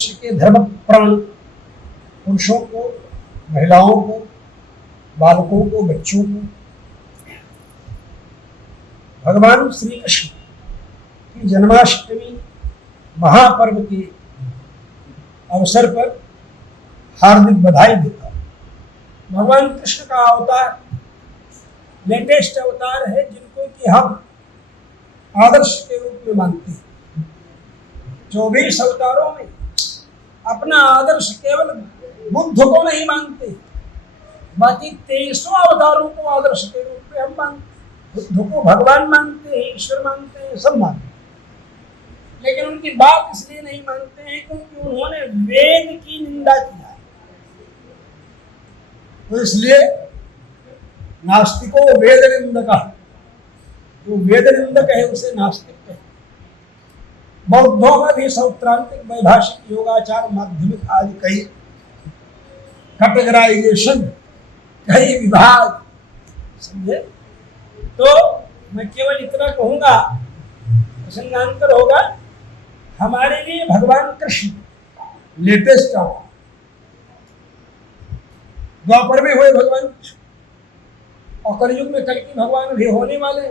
के धर्म प्राण पुरुषों को, महिलाओं को, बालकों को, बच्चों को भगवान श्री कृष्ण की जन्माष्टमी महापर्व के अवसर पर हार्दिक बधाई देता हूं। भगवान कृष्ण का अवतार लेटेस्ट अवतार है जिनको कि हम आदर्श के रूप में मानते हैं। 24 अवतारों में अपना आदर्श केवल बुद्ध को नहीं मानते, बाकी 23 अवतारों को आदर्श के रूप में हम मानते हैं। बुद्ध को भगवान मानते हैं, ईश्वर मानते हैं, सब मानते हैं, लेकिन उनकी बात इसलिए नहीं मानते हैं क्योंकि उन्होंने वेद की निंदा किया है। तो इसलिए नास्तिकों वेद निंदक, जो वेद निंदक है उसे नास्तिक है। बौद्धों में भी सौत्रांतिक, वैभाषिक, योगाचार, माध्यमिक आदि कई कैटेगराइजेशन, कई विभाग, समझे। तो मैं केवल इतना कहूंगा, प्रसंगांतर होगा, हमारे लिए भगवान कृष्ण लेटेस्ट अवतार। द्वापर में हुए भगवान कृष्ण और कलयुग में कल्कि भगवान भी होने वाले,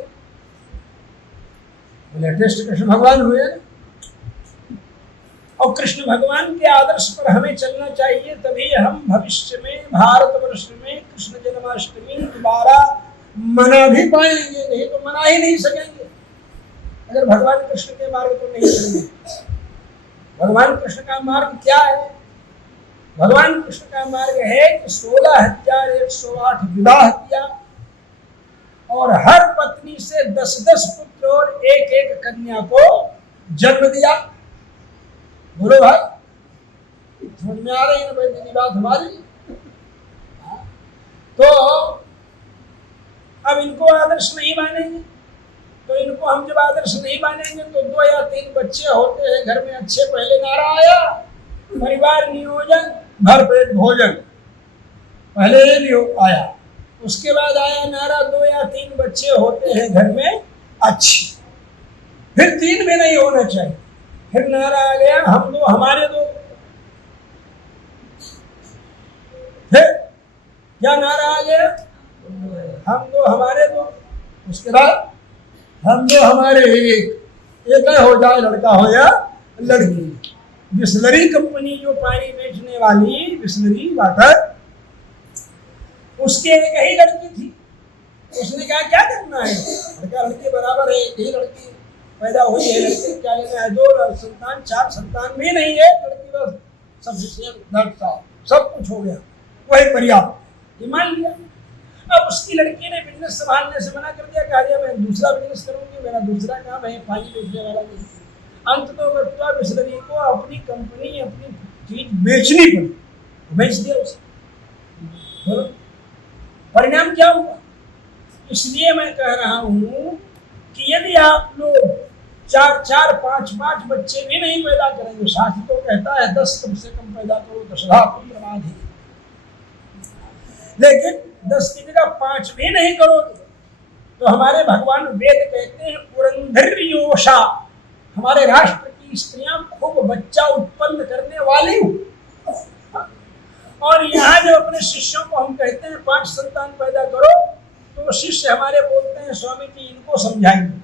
लेटेस्ट कृष्ण भगवान हुए। और कृष्ण भगवान के आदर्श पर हमें चलना चाहिए, तभी हम भविष्य में भारतवर्ष में कृष्ण जन्माष्टमी दोबारा मना भी पाएंगे, नहीं तो मना ही नहीं सकेंगे अगर भगवान कृष्ण के मार्ग को नहीं चलेंगे। भगवान कृष्ण का मार्ग क्या है? भगवान कृष्ण का मार्ग है कि 16,108 विवाह किया और हर पत्नी से 10-10 पुत्र और 1-1 कन्या को जन्म दिया। बोलो भाई, समझ में आ रही है ना भाई बात हमारी? तो अब इनको आदर्श नहीं मानेंगे, तो इनको हम जब आदर्श नहीं मानेंगे तो 2 या 3 बच्चे होते हैं घर में अच्छे, पहले नारा आया परिवार नियोजन भरपेट भोजन, पहले ये आया, उसके बाद आया नारा 2 या 3 बच्चे होते हैं घर में अच्छी, फिर 3 भी नहीं होना चाहिए, फिर नारा आ गया हम 2 हमारे 2, फिर क्या नारा आ गया हम 2 हमारे 2, उसके बाद हम 2 हमारे 1 हो जाए, लड़का हो या लड़की। बिस्लरी कंपनी जो पानी बेचने वाली बिस्लरी वाटर, उसके एक ही लड़की थी, उसने कहा क्या करना है, लड़का लड़की बराबर है, एक ही लड़की पैदा हुई है, लड़के क्या लेना है, 2 संतान 4 संतान भी नहीं है, लड़की बस सब सब कुछ हो गया, वही पर्याप्त, ये मान लिया। अब उसकी लड़की ने बिजनेस संभालने से मना कर दिया, कहा दिया मैं दूसरा बिजनेस करूंगी, मेरा दूसरा काम है पानी बेचने वाला नहीं। अंत तो बच्चा बिस्लरी को अपनी कंपनी अपनी चीज बेचनी पड़ी, बेच दिया उसे। परिणाम क्या हुआ? इसलिए मैं कह रहा हूं कि यदि आप लोग 4-4, 5-5 बच्चे भी नहीं पैदा करेंगे, शास्त्र तो कहता है 10 कम से कम पैदा करो, 10 पुत्रमाधि, लेकिन 10 की जगह 5 भी नहीं करोगे तो हमारे भगवान वेद कहते हैं पुरंधर्योषा, हमारे राष्ट्र की स्त्रियां खूब बच्चा उत्पन्न करने वाली हूं। और यहाँ जब अपने शिष्यों को हम कहते हैं 5 संतान पैदा करो, तो शिष्य हमारे बोलते हैं स्वामी जी इनको समझाएंगे,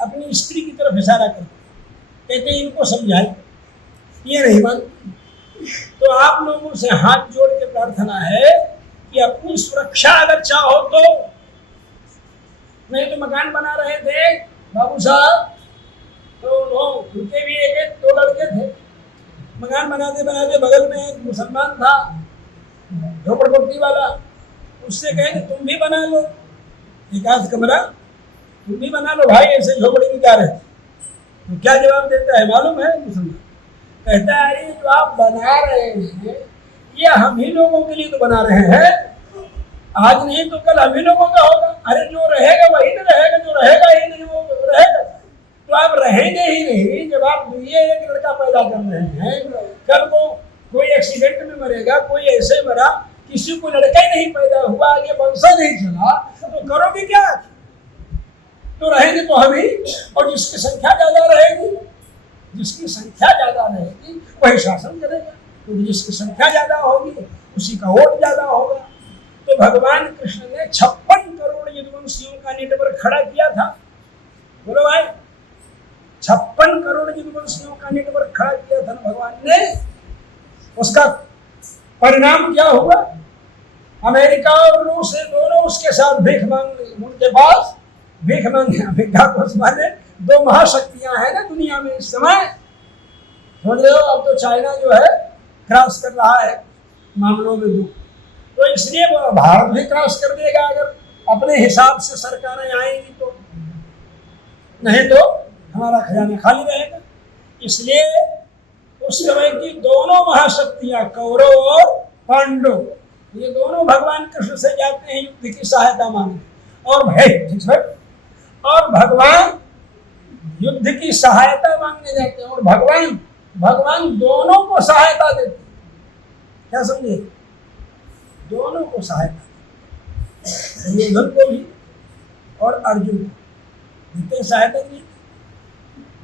अपनी स्त्री की तरफ इशारा करते कहते हैं इनको समझाएंगे, ये नहीं मानते। तो आप लोगों से हाथ जोड़ के प्रार्थना है कि अपनी सुरक्षा अगर चाहो तो, नहीं तो मकान बना रहे थे बाबू साहब, तो उनके भी 1-2 लड़के थे, मकान बनाते बनाते बगल में एक मुसलमान था झोपड़पट्टी वाला, उससे कहेंगे तुम भी बना लो 1-8 कमरा, तुम भी बना लो भाई, ऐसे झोपड़ी में क्या रहे। तो क्या जवाब देता है मालूम है मुसलमान? कहता है अरे जो आप बना रहे हैं ये हम ही लोगों के लिए तो बना रहे हैं, आज नहीं तो कल हम ही लोगों का होगा। अरे जो रहेगा वही ना रहेगा, जो रहेगा ही नहीं वो रहेगा। तो आप रहेंगे ही नहीं जब आप ये एक लड़का पैदा कर रहे हैं, कल को कोई एक्सीडेंट में मरेगा, कोई ऐसे मरा, किसी को लड़का ही नहीं पैदा हुआ, आगे वंशज नहीं चला, तो करोगे क्या? तो रहेंगे तो हम ही, और जिसकी संख्या ज्यादा रहेगी जिसकी संख्या ज्यादा रहेगी वही शासन करेगा, क्योंकि जिसकी संख्या ज्यादा होगी उसी का वोट ज्यादा होगा। तो भगवान कृष्ण ने 56 करोड़ यदुवंशियों का नेटवर्क खड़ा किया था। बोलो भाई, 56 करोड़ यदुवंशियों का नेटवर्क खड़ा किया था भगवान ने। उसका परिणाम क्या हुआ? अमेरिका और रूस दोनों उसके साथ भीख मांग, उनके पास भीख मांगे। अमेरिका को माने 2 महाशक्तियां हैं ना दुनिया में इस समय, समझ रहे हो। अब तो चाइना जो है क्रॉस कर रहा है मामलों में, तो इसलिए वो भारत भी क्रॉस कर देगा अगर अपने हिसाब से सरकारें आएंगी तो, नहीं तो हमारा खजाना खाली रहेगा। इसलिए उस समय की दोनों महाशक्तियां कौरव और पांडव, ये दोनों भगवान कृष्ण से जाते हैं युद्ध की सहायता मांगने। और भगवान युद्ध की सहायता मांगने जाते हैं, और भगवान दोनों को सहायता देते हैं। क्या समझे? दोनों को सहायता, दुर्योधन को भी और अर्जुन को जितने सहायता दी।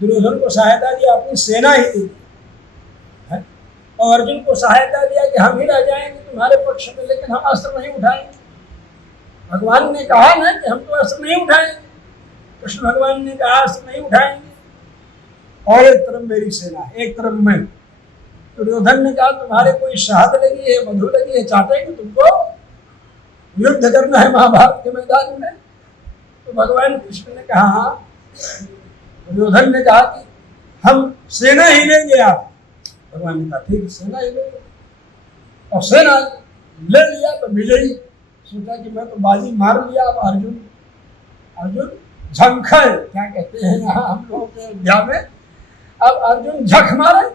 दुर्योधन को सहायता दिया, अपनी सेना ही दी, और अर्जुन को सहायता दिया कि हम ही रह जाएंगे तुम्हारे पक्ष में, लेकिन हम अस्त्र नहीं उठाएंगे। भगवान ने कहा ना कि हम तो अस्त्र नहीं उठाएंगे, कृष्ण भगवान ने कहा अस्त्र नहीं उठाएंगे, और एक तरफ मेरी सेना, एक तरफ मैं। दुर्योधन ने कहा तुम्हारे कोई शहाद लगी है, मधु लगी है, चाटेंगे तुमको, युद्ध करना है महाभारत के मैदान में। तो भगवान कृष्ण ने कहा, दुर्योधन ने कहा कि हम सेना ही लेंगे आप। भगवान ने कहा ठीक, सेना ही लेंगे। और सेना ले लिया तो विजयी सोचा कि मैं तो बाजी मार लिया। अब अर्जुन झंखर, क्या कहते हैं यहाँ हम लोगों के अध्याय में, अब अर्जुन झक मारे।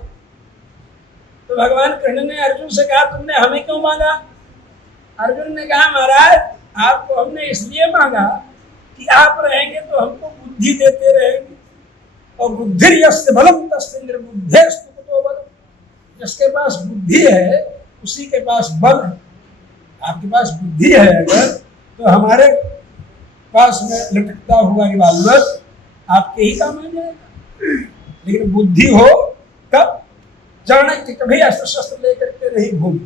तो भगवान कृष्ण ने अर्जुन से कहा तुमने हमें क्यों मांगा? अर्जुन ने कहा महाराज आपको हमने इसलिए मांगा कि आप रहेंगे तो हमको बुद्धि देते रहेंगे, और बुद्धि यस्य बलम तस्य निर्बुद्धेस्तु कुतो बलम। जिसके पास बुद्धि है उसी के पास बल है। आपके पास बुद्धि है अगर, तो हमारे पास में लटकता हुआ रिवाल्वर आपके ही काम आ जाएगा। लेकिन बुद्धि हो तब चाणक्य कभी अस्त्र शस्त्र लेकर के नहीं घूमे,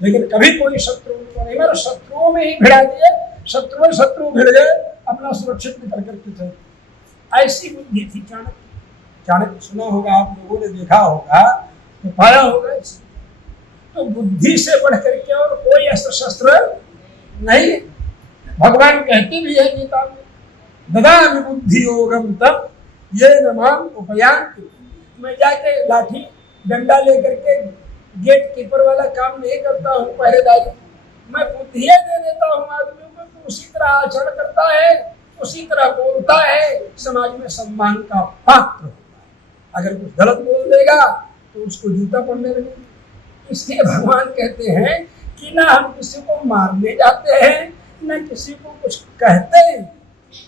लेकिन कभी कोई शत्रु को नहीं, मेरे शत्रुओं में ही भिड़ा दिए, शत्रु भिड़ गए, अपना सुरक्षित निकल करके चले। ऐसी बुद्धि थी चाणक्य। सुना होगा आप लोगों ने, देखा होगा तो पाया होगा। तो बुद्धि से बढ़ करके और कोई अस्त्र शस्त्र नहीं। भगवान कहते भी है गीता में, ददामि बुद्धि योगम तब ये नमाम उपयांति। मैं जाके लाठी डंडा लेकर के गेट कीपर वाला काम नहीं करता हूँ, पहरेदारी, मैं बुद्धियां दे देता हूँ आदमियों को, तो उसी तरह आचरण करता है, उसी तरह बोलता है, समाज में सम्मान का पात्र होता है। अगर कुछ गलत बोल देगा तो उसको जूता पड़ने लगेगा। इसलिए भगवान कहते हैं कि ना हम किसी को मारने जाते हैं, ना किसी को कुछ कहते हैं,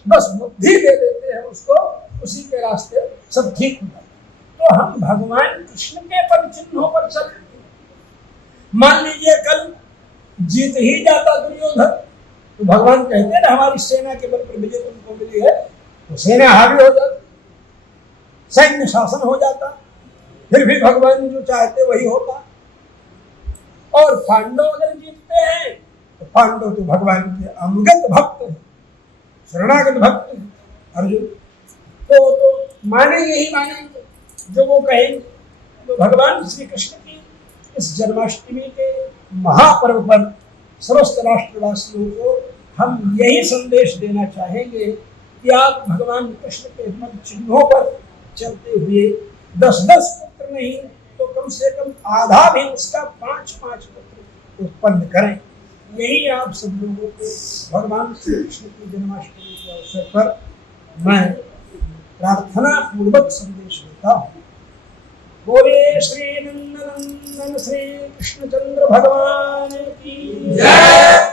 बस बुद्धि दे देते हैं उसको, उसी के रास्ते सब ठीक हो जाता है। तो हम भगवान कृष्ण के पद चिन्हों पर चलते। मान लीजिए कल जीत ही जाता दुर्योधन, तो भगवान कहते हैं ना हमारी सेना के बल पर विजय तुमको मिली है, तो सेना हावी हो जाती, सैन्य शासन हो जाता, फिर भी भगवान जो चाहते वही होता। और पांडव अगर जीतते हैं तो पांडव तो भगवान के अनुगत भक्त हैं, शरणागत भक्त हैं। अर्जुन तो मानेंगे ही मानेंगे जो वो कहेंगे। तो भगवान श्री कृष्ण की इस जन्माष्टमी के महापर्व पर समस्त राष्ट्रवासियों को हम यही संदेश देना चाहेंगे कि आप भगवान कृष्ण के पद चिन्हों पर चलते हुए 10-10 पुत्र नहीं तो कम से कम आधा भी उसका 5-5 पुत्र उत्पन्न करें। यही आप सब लोगों को भगवान श्री कृष्ण की जन्माष्टमी के अवसर पर मैं प्रार्थना पूर्वक संदेश देता हूँ। बोले श्री नंदनंदन श्री कृष्णचंद्र भगवान की जय।